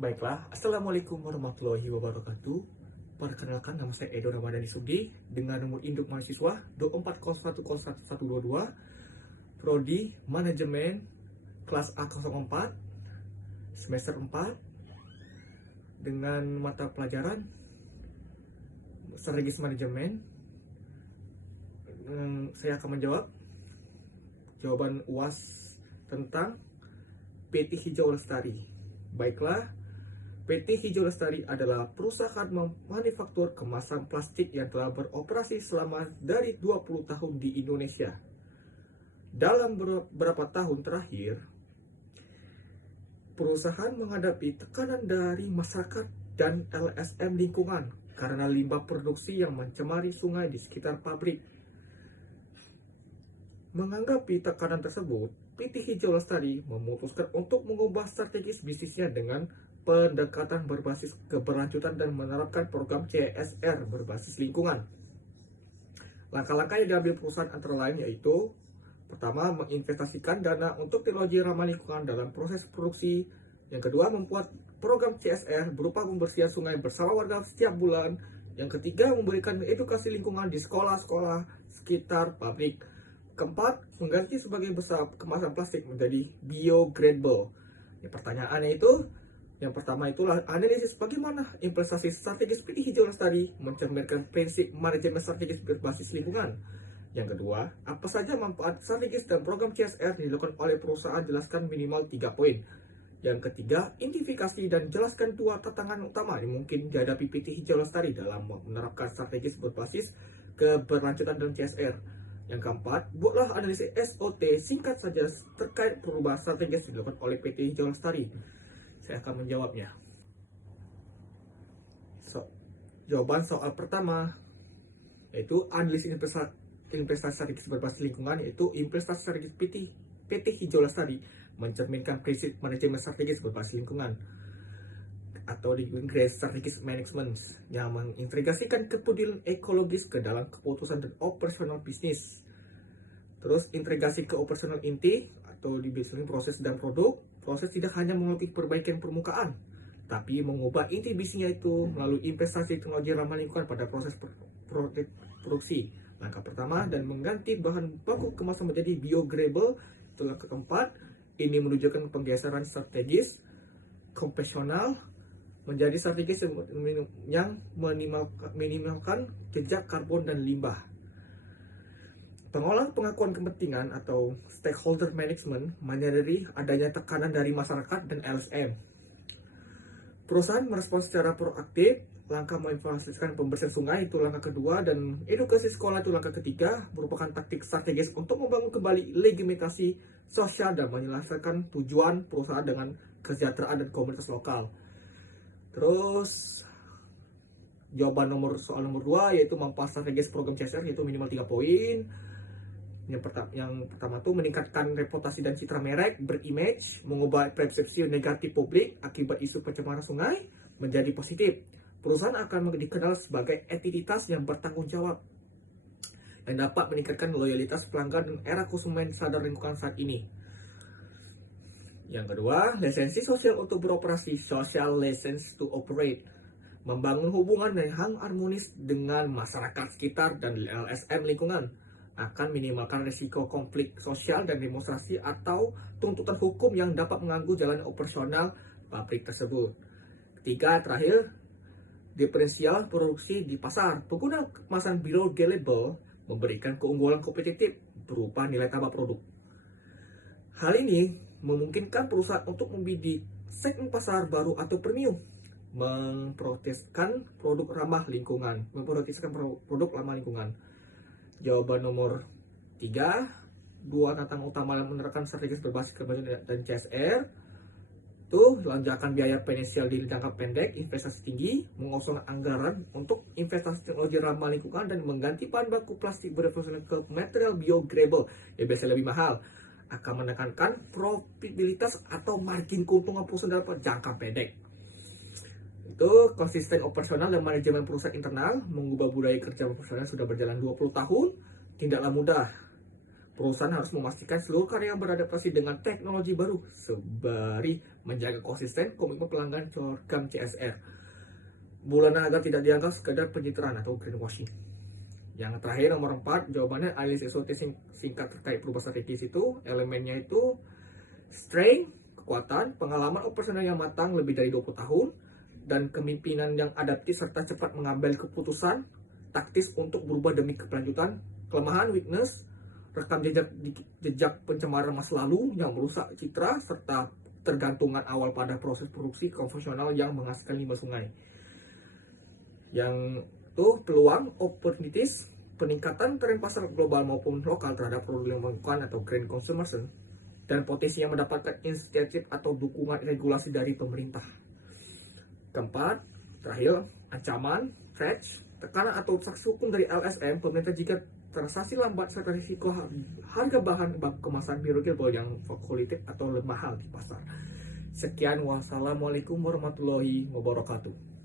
Baiklah, Assalamualaikum warahmatullahi wabarakatuh. Perkenalkan, nama saya Edo Ramadhani Sugdi dengan nomor induk mahasiswa 2401011122, Prodi Manajemen kelas A04, semester 4, dengan mata pelajaran Strategis Manajemen. Saya akan menjawab jawaban UAS tentang PT Hijau Lestari. Baiklah, PT Hijau Lestari adalah perusahaan manufaktur kemasan plastik yang telah beroperasi selama dari 20 tahun di Indonesia. Dalam beberapa tahun terakhir, perusahaan menghadapi tekanan dari masyarakat dan LSM lingkungan karena limbah produksi yang mencemari sungai di sekitar pabrik. Menanggapi tekanan tersebut, PT Hijau Lestari memutuskan untuk mengubah strategis bisnisnya dengan pendekatan berbasis keberlanjutan dan menerapkan program CSR berbasis lingkungan. Langkah-langkah yang diambil perusahaan antara lain yaitu: pertama, menginvestasikan dana untuk teknologi ramah lingkungan dalam proses produksi. Yang kedua, membuat program CSR berupa pembersihan sungai bersama warga setiap bulan. Yang ketiga, memberikan edukasi lingkungan di sekolah-sekolah sekitar pabrik. Keempat, mengganti sebagian besar kemasan plastik menjadi biodegradable. Yang pertama itulah analisis bagaimana investasi strategis PT Hijau Lestari mencerminkan prinsip manajemen strategis berbasis lingkungan. Yang kedua, apa saja manfaat strategis dan program CSR dilakukan oleh perusahaan, jelaskan minimal 3 poin. Yang ketiga, identifikasi dan jelaskan 2 tantangan utama yang mungkin dihadapi PT Hijau Lestari dalam menerapkan strategis berbasis keberlanjutan dan CSR. Yang keempat, buatlah analisis SOT singkat saja terkait perubahan strategis dilakukan oleh PT Hijau Lestari. Saya akan menjawabnya. Jawaban soal pertama yaitu analisis investasi strategis berbasis lingkungan, yaitu investasi strategis PT Hijau Lestari mencerminkan prinsip manajemen strategis berbasis lingkungan atau green strategic management yang mengintegrasikan kepedulian ekologis ke dalam keputusan dan operasional bisnis. Terus integrasi ke operasional inti atau di bisnis proses dan produk. Proses tidak hanya melalui perbaikan permukaan, tapi mengubah inti bisnisnya itu melalui investasi teknologi ramah lingkungan pada proses produksi. Langkah pertama, dan mengganti bahan baku kemasan menjadi biodegradable. Itu langkah keempat. Ini menunjukkan penggeseran strategis konvensional menjadi strategis yang minimalkan jejak karbon dan limbah. Pengolahan pengakuan kepentingan atau stakeholder management menyadari adanya tekanan dari masyarakat dan LSM. Perusahaan merespons secara proaktif. Langkah menginvestasikan pembersihan sungai itu langkah kedua, dan edukasi sekolah itu langkah ketiga, merupakan taktik strategis untuk membangun kembali legitimasi sosial dan menyelesaikan tujuan perusahaan dengan kesejahteraan dan komunitas lokal. Terus jawaban soal nomor 2 yaitu manfaat strategis program CSR, yaitu minimal 3 poin. Yang pertama tuh meningkatkan reputasi dan citra merek, berimage, mengubah persepsi negatif publik akibat isu pencemaran sungai menjadi positif. Perusahaan akan dikenal sebagai entitas yang bertanggung jawab dan dapat meningkatkan loyalitas pelanggan dan era konsumen sadar lingkungan saat ini. Yang kedua, lisensi sosial untuk beroperasi, social license to operate, membangun hubungan yang harmonis dengan masyarakat sekitar dan LSM lingkungan, akan minimalkan risiko konflik sosial dan demonstrasi atau tuntutan hukum yang dapat mengganggu jalan operasional pabrik tersebut. Ketiga, terakhir, diferensial produksi di pasar. Pengguna kemasan biodegradable memberikan keunggulan kompetitif berupa nilai tambah produk. Hal ini memungkinkan perusahaan untuk membidik segmen pasar baru atau premium, memprioritaskan produk ramah lingkungan. Jawaban nomor 3, 2 tantangan utama yang menerapkan strategis berbasis keberlanjutan dan CSR itu lonjakan biaya finansial di jangka pendek, investasi tinggi, mengosongkan anggaran untuk investasi teknologi ramah lingkungan, dan mengganti bahan baku plastik berefungsi ke material biodegradable yang biasanya lebih mahal, akan menekankan profitabilitas atau margin keuntungan perusahaan dalam jangka pendek. Itu konsisten operasional dan manajemen perusahaan internal. Mengubah budaya kerja perusahaan sudah berjalan 20 tahun tidaklah mudah. Perusahaan harus memastikan seluruh karyawan beradaptasi dengan teknologi baru sembari menjaga konsisten komitmen pelanggan program CSR. Bulanan agar tidak dianggap sekedar pencitraan atau greenwashing. Yang terakhir nomor 4, jawabannya analis SWOT singkat terkait perubahan strategis itu elemennya itu strength, kekuatan, pengalaman operasional yang matang lebih dari 20 tahun, dan kepemimpinan yang adaptif serta cepat mengambil keputusan taktis untuk berubah demi keberlanjutan. Kelemahan, weakness, rekam jejak pencemaran masa lalu yang merusak citra, serta tergantungan awal pada proses produksi konvensional yang menghasilkan limbah sungai. Yang itu peluang, opportunities, peningkatan tren pasar global maupun lokal terhadap produk lingkungan atau green consumption, dan potensi yang mendapatkan insentif atau dukungan regulasi dari pemerintah. Keempat, terakhir, ancaman, threats, tekanan atau sanksi hukum dari LSM pemerintah jika transaksi lambat serta risiko harga bahan baku kemasan biodegradable yang volatile atau mahal di pasar. Sekian, wassalamualaikum warahmatullahi wabarakatuh.